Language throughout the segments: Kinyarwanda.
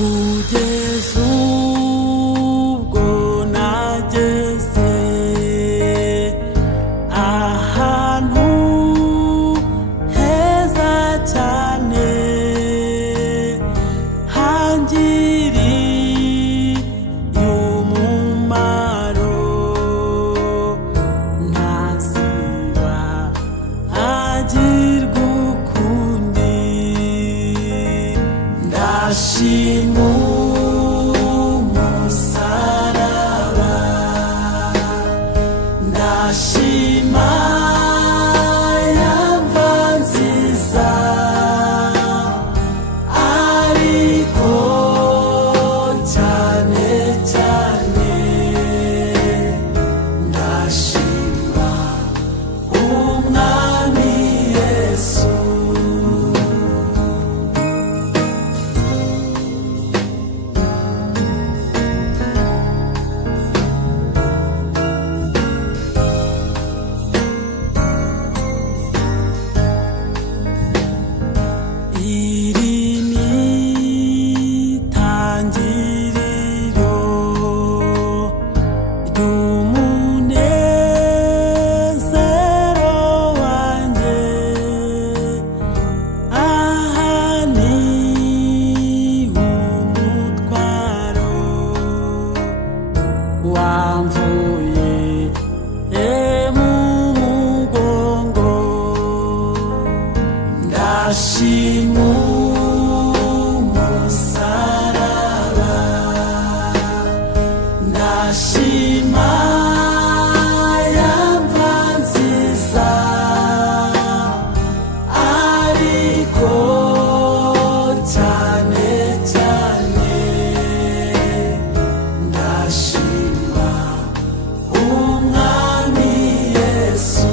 kugeza ubwo nageze ahantu heza cyane hangiriye umumaro ntaziba agirwa ukundi ndashima umusaraba ndashima yamva nziza ariko cyane cyane ndashima umwami Yesu iri ni itangiriro ry'umunezero wanjye aha ni umutwaro wamvuye mu mugongo ndashima umusaraba ndashima yamva nziza ariko cyane cyane ndashima umwami Yesu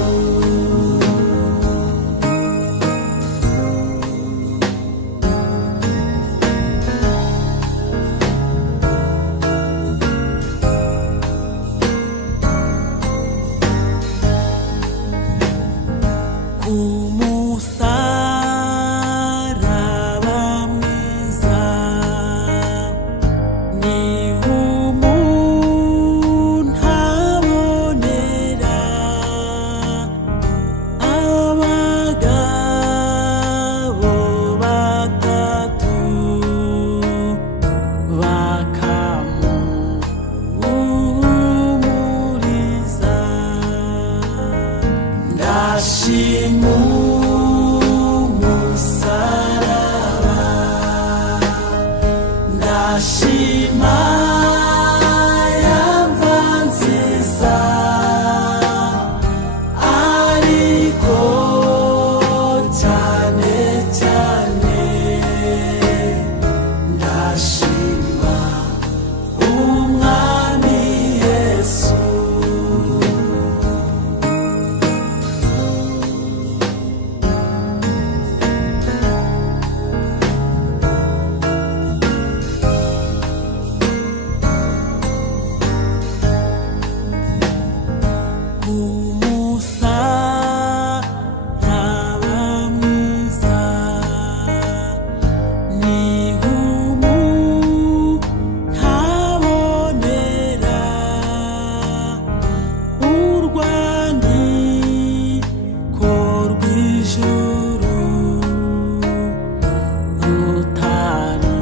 umusaraba mwiza niho umuntu abonera abagabo batatu bakamuhumuriza ndashima umusaraba ndashima yamva nziza ariko cyane cyane ndashima umwami Yesu umusaraba mwiza niho umuntu abonera urwandiko rw'ijuru rutari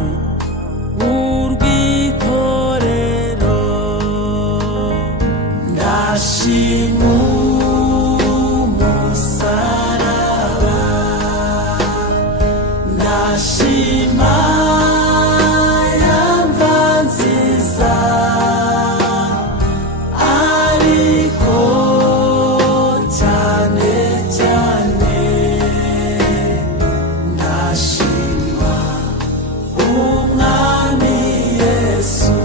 urw'itorero ndashima umusaraba ndashima yamva nziza ariko cyane cyane ndashima umwami Yesu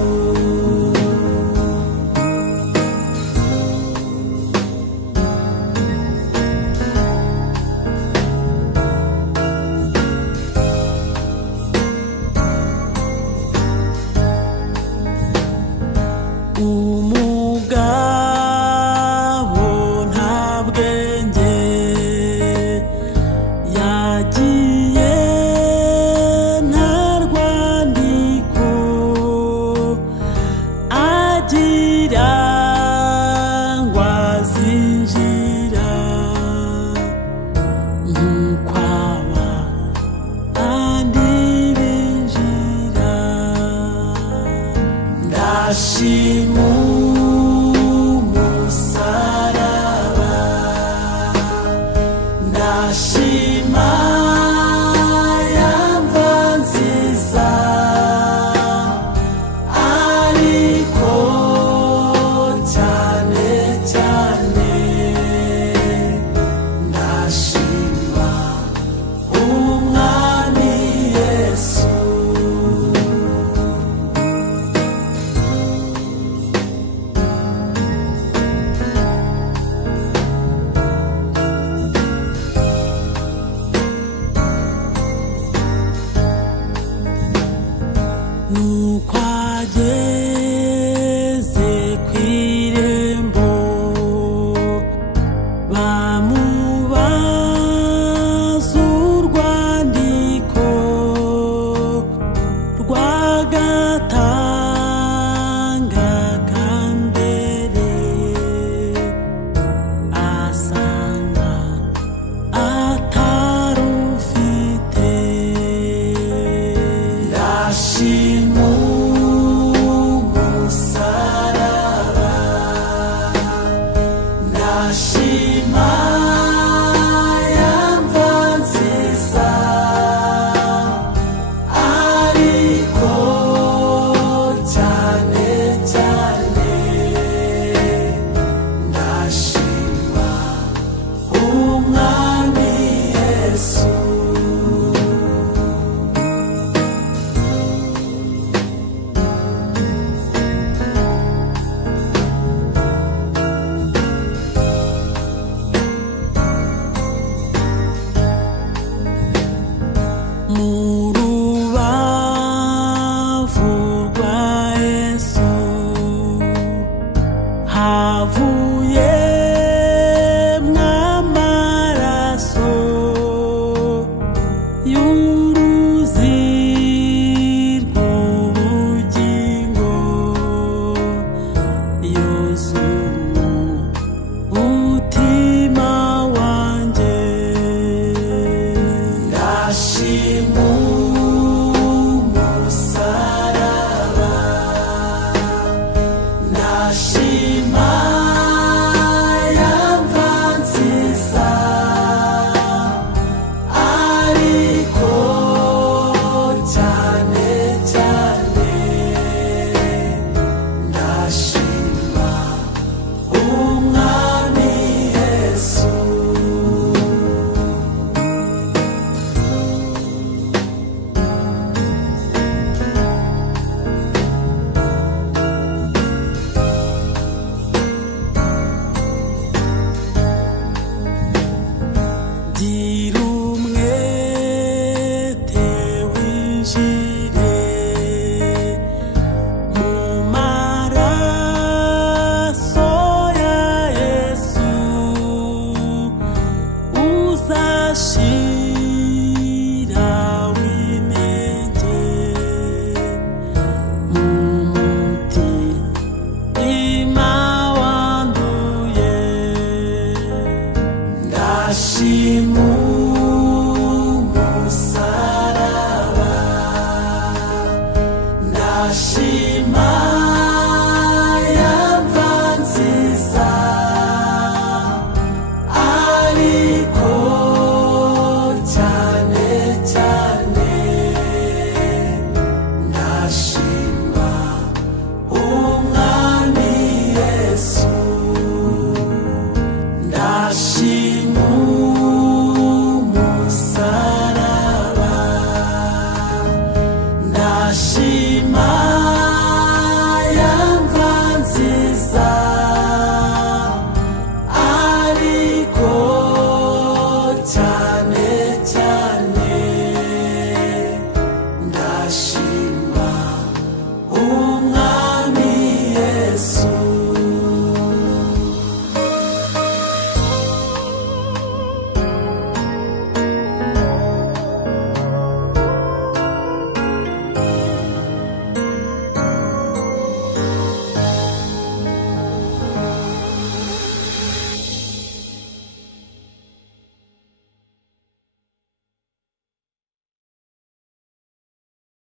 ndashima umusaraba, ndashima ya mva nziza, ariko cyane cyane ndashima umwami Yesu. Nuko ageze kw'irembo, bamubaza urwandiko rw'agatanga ka mbere, asanga atarufite. Ndashima umusaraba, ndashima ya mva nziza, ariko cyane cyane ndashima umwami Yesu. Mu rubavu rwa Yesu havuyemwo amaraso y'uruzi rw'ubugingo, yozuye umutima wanjye. Ndashima umusaraba, ndashima ya mva nziza, ariko cyane cyane ndashima umwami Yesu. Gira umwete winjire mu maraso ya Yesu, uzashira w'inenge mu mutima wanduye. Ndashima umusaraba, ndashima ya mva nziza, ariko cyane cyane ndashima umwami Yesu. Ndashima umusaraba, ndashima